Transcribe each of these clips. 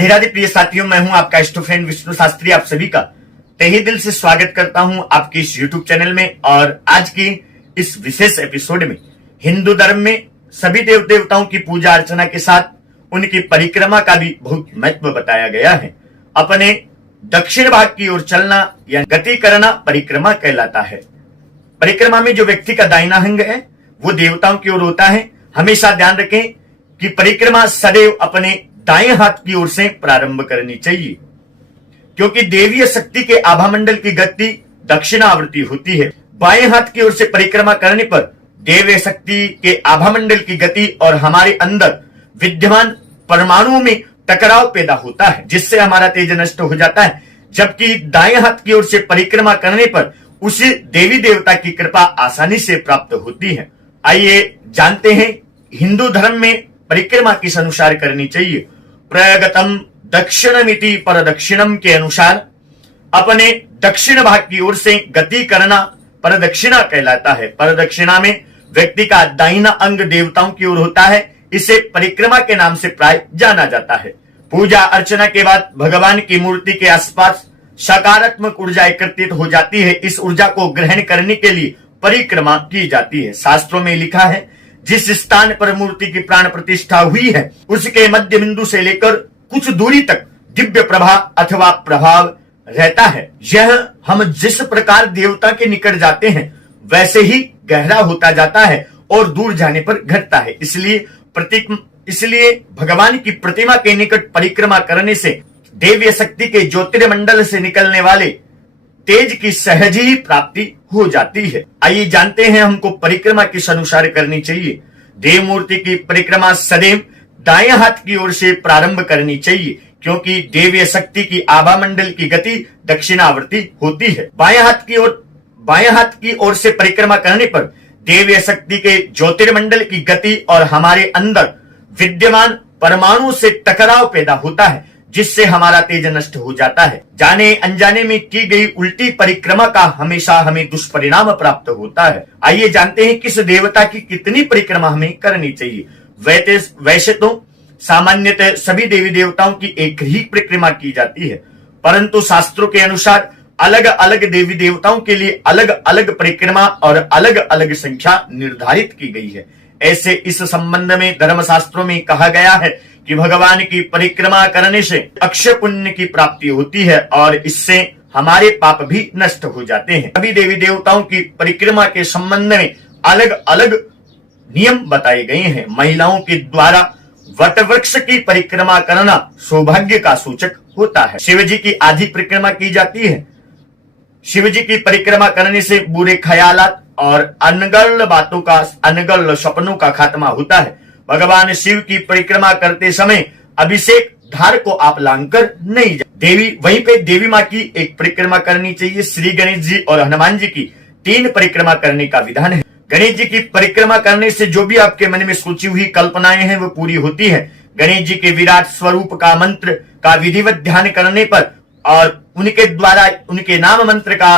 राधे राधे प्रिय साथियों, मैं हूं आपका इष्ट फ्रेंड विष्णु शास्त्री। आप सभी का तहे दिल से स्वागत करता हूं आपके इस यूट्यूब चैनल में। और आज की इस विशेष एपिसोड में हिंदू धर्म में सभी देव देवताओं की पूजा अर्चना के साथ उनकी परिक्रमा का भी बहुत महत्व बताया गया है। अपने दक्षिण भाग की ओर चलना या गति करना परिक्रमा कहलाता है। परिक्रमा में जो व्यक्ति का दाहिना अंग है वो देवताओं की ओर होता है। हमेशा ध्यान रखें कि परिक्रमा सदैव अपने दाएं हाथ की ओर से प्रारंभ करनी चाहिए, क्योंकि देवीय शक्ति के आभामंडल की गति दक्षिणावर्ती होती है। बाएं हाथ की ओर से परिक्रमा करने पर देवीय शक्ति के आभामंडल की गति और हमारे अंदर विद्यमान परमाणुओं में टकराव पैदा होता है, जिससे हमारा तेज नष्ट हो जाता है। जबकि दाएं हाथ की ओर से परिक्रमा करने पर उसे देवी देवता की कृपा आसानी से प्राप्त होती है। आइए जानते हैं हिंदू धर्म में परिक्रमा किस अनुसार करनी चाहिए। प्रगतम दक्षिणमिति पर दक्षिणम के अनुसार अपने दक्षिण भाग की ओर से गति करना परदक्षिणा कहलाता है। परदक्षिणा में व्यक्ति का दाहिना अंग देवताओं की ओर होता है। इसे परिक्रमा के नाम से प्राय जाना जाता है। पूजा अर्चना के बाद भगवान की मूर्ति के आसपास सकारात्मक ऊर्जा एकत्रित हो जाती है। इस ऊर्जा को ग्रहण करने के लिए परिक्रमा की जाती है। शास्त्रों में लिखा है, जिस स्थान पर मूर्ति की प्राण प्रतिष्ठा हुई है उसके मध्य बिंदु से लेकर कुछ दूरी तक दिव्य प्रभा अथवा प्रभाव रहता है। यह हम जिस प्रकार देवता के निकट जाते हैं वैसे ही गहरा होता जाता है और दूर जाने पर घटता है। इसलिए भगवान की प्रतिमा के निकट परिक्रमा करने से देवीय शक्ति के ज्योतिर्मंडल से निकलने वाले तेज की सहज ही प्राप्ति हो जाती है। आइए जानते हैं हमको परिक्रमा किस अनुसार करनी चाहिए। देव मूर्ति की परिक्रमा सदैव दाएं हाथ की ओर से प्रारंभ करनी चाहिए, क्योंकि देवीय शक्ति की आभामंडल की गति दक्षिणावर्ती होती है। बाएं हाथ की ओर से परिक्रमा करने पर देवीय शक्ति के ज्योतिर्मंडल की गति और हमारे अंदर विद्यमान परमाणु से टकराव पैदा होता है, जिससे हमारा तेज नष्ट हो जाता है। जाने अनजाने में की गई उल्टी परिक्रमा का हमेशा हमें दुष्परिणाम प्राप्त होता है। आइए जानते हैं किस देवता की कितनी परिक्रमा हमें करनी चाहिए। वैसे तो सामान्यतः सभी देवी देवताओं की एक ही परिक्रमा की जाती है, परंतु शास्त्रों के अनुसार अलग अलग देवी देवताओं के लिए अलग अलग परिक्रमा और अलग अलग संख्या निर्धारित की गई है। ऐसे इस संबंध में धर्मशास्त्रों में कहा गया है कि भगवान की परिक्रमा करने से अक्षय पुण्य की प्राप्ति होती है और इससे हमारे पाप भी नष्ट हो जाते हैं। सभी देवी देवताओं की परिक्रमा के संबंध में अलग अलग नियम बताए गए हैं। महिलाओं के द्वारा वटवृक्ष की परिक्रमा करना सौभाग्य का सूचक होता है। शिव जी की आधी परिक्रमा की जाती है। शिव जी की परिक्रमा करने से बुरे ख्यालात और अनगढ़ सपनों का खात्मा होता है। भगवान शिव की परिक्रमा करते समय अभिषेक धार को आप लांघकर नहीं जाए। वहीं पे देवी माँ की एक परिक्रमा करनी चाहिए। श्री गणेश जी और हनुमान जी की 3 परिक्रमा करने का विधान है। गणेश जी की परिक्रमा करने से जो भी आपके मन में सोची हुई कल्पनाएं हैं वो पूरी होती है। गणेश जी के विराट स्वरूप का मंत्र का विधिवत ध्यान करने पर और उनके द्वारा उनके नाम मंत्र का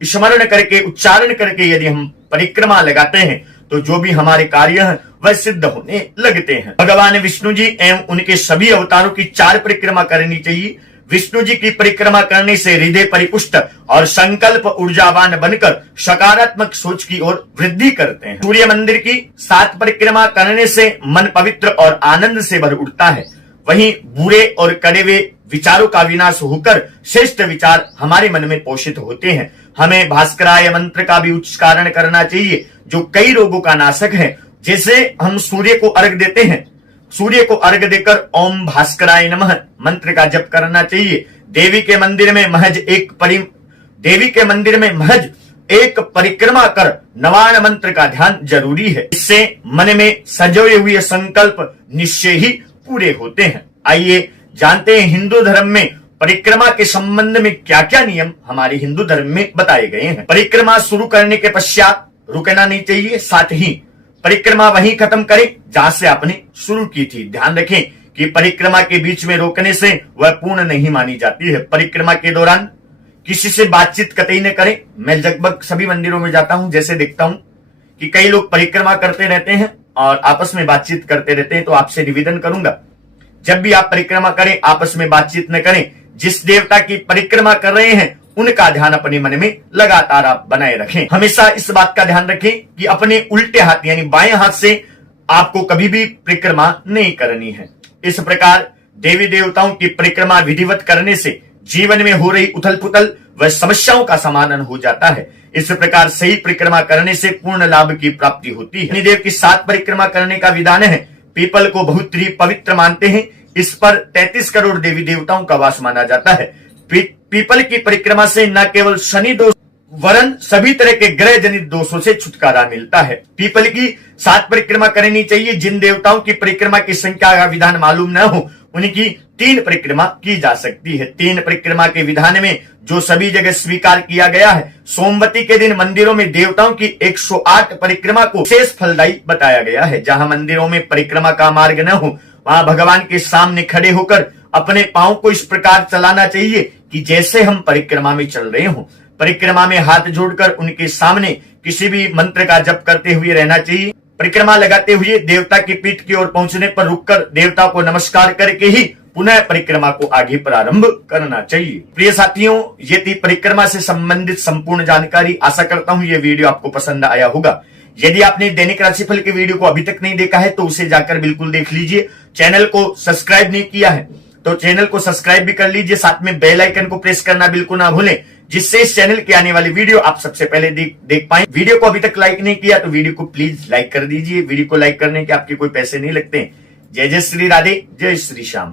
स्मरण करके उच्चारण करके यदि हम परिक्रमा लगाते हैं तो जो भी हमारे कार्य हैं वह सिद्ध होने लगते हैं। भगवान विष्णु जी एवं उनके सभी अवतारों की 4 परिक्रमा करनी चाहिए। विष्णु जी की परिक्रमा करने से हृदय परिपुष्ट और संकल्प ऊर्जावान बनकर सकारात्मक सोच की ओर वृद्धि करते हैं। सूर्य मंदिर की 7 परिक्रमा करने से मन पवित्र और आनंद से भर उठता है। वहीं बुरे और कड़वे विचारों का विनाश होकर श्रेष्ठ विचार हमारे मन में पोषित होते हैं। हमें भास्कराय मंत्र का भी उच्चारण करना चाहिए, जो कई रोगों का नाशक है। जैसे हम सूर्य को अर्घ देते हैं, सूर्य को अर्घ देकर ओम भास्कराय नमः मंत्र का जप करना चाहिए। देवी के मंदिर में महज एक परिक्रमा कर नवान मंत्र का ध्यान जरूरी है। इससे मन में सजोए हुए संकल्प निश्चय ही पूरे होते हैं। आइए जानते हैं हिंदू धर्म में परिक्रमा के संबंध में क्या क्या नियम हमारे हिंदू धर्म में बताए गए हैं। परिक्रमा शुरू करने के पश्चात रुकना नहीं चाहिए, साथ ही परिक्रमा वहीं खत्म करें जहां से आपने शुरू की थी। ध्यान रखें कि परिक्रमा के बीच में रोकने से वह पूर्ण नहीं मानी जाती है। परिक्रमा के दौरान किसी से बातचीत कतई न करें। मैं लगभग सभी मंदिरों में जाता हूं, जैसे देखता हूं कि कई लोग परिक्रमा करते रहते हैं और आपस में बातचीत करते रहते हैं, तो आपसे निवेदन करूंगा जब भी आप परिक्रमा करें आपस में बातचीत न करें। जिस देवता की परिक्रमा कर रहे हैं उनका ध्यान अपने मन में लगातार आप बनाए रखें। हमेशा इस बात का ध्यान रखें कि अपने उल्टे हाथ यानी बाएं हाथ से आपको कभी भी परिक्रमा नहीं करनी है। इस प्रकार देवी देवताओं की परिक्रमा विधिवत करने से जीवन में हो रही उथल पुथल व समस्याओं का समाधान हो जाता है। इस प्रकार सही परिक्रमा करने से पूर्ण लाभ की प्राप्ति होती है। शनिदेव की 7 परिक्रमा करने का विधान है। पीपल को बहुत ही पवित्र मानते हैं। इस पर 33 करोड़ देवी देवताओं का वास माना जाता है। पीपल की परिक्रमा से न केवल शनि दोष वरन सभी तरह के ग्रह जनित दोषों से छुटकारा मिलता है। पीपल की 7 परिक्रमा करनी चाहिए। जिन देवताओं की परिक्रमा की संख्या का विधान मालूम न हो उनकी 3 परिक्रमा की जा सकती है। 3 परिक्रमा के विधान में जो सभी जगह स्वीकार किया गया है, सोमवती के दिन मंदिरों में देवताओं की 108 परिक्रमा को विशेष फलदायी बताया गया है। जहां मंदिरों में परिक्रमा का मार्ग न हो वहां भगवान के सामने खड़े होकर अपने पांव को इस प्रकार चलाना चाहिए कि जैसे हम परिक्रमा में चल रहे हों। परिक्रमा में हाथ जोड़कर उनके सामने किसी भी मंत्र का जप करते हुए रहना चाहिए। परिक्रमा लगाते हुए देवता की पीठ की ओर पहुंचने पर रुककर देवता को नमस्कार करके ही पुनः परिक्रमा को आगे प्रारंभ करना चाहिए। प्रिय साथियों, ये थी परिक्रमा से संबंधित संपूर्ण जानकारी। आशा करता हूं ये वीडियो आपको पसंद आया होगा। यदि आपने दैनिक राशिफल के वीडियो को अभी तक नहीं देखा है तो उसे जाकर बिल्कुल देख लीजिए। चैनल को सब्सक्राइब नहीं किया है तो चैनल को सब्सक्राइब भी कर लीजिए। साथ में बेल आइकन को प्रेस करना बिल्कुल ना भूलें, जिससे इस चैनल की आने वाली वीडियो आप सबसे पहले देख पाएं। वीडियो को अभी तक लाइक नहीं किया तो वीडियो को प्लीज लाइक कर दीजिए। वीडियो को लाइक करने के आपके कोई पैसे नहीं लगते। जय जय श्री राधे, जय श्री श्याम।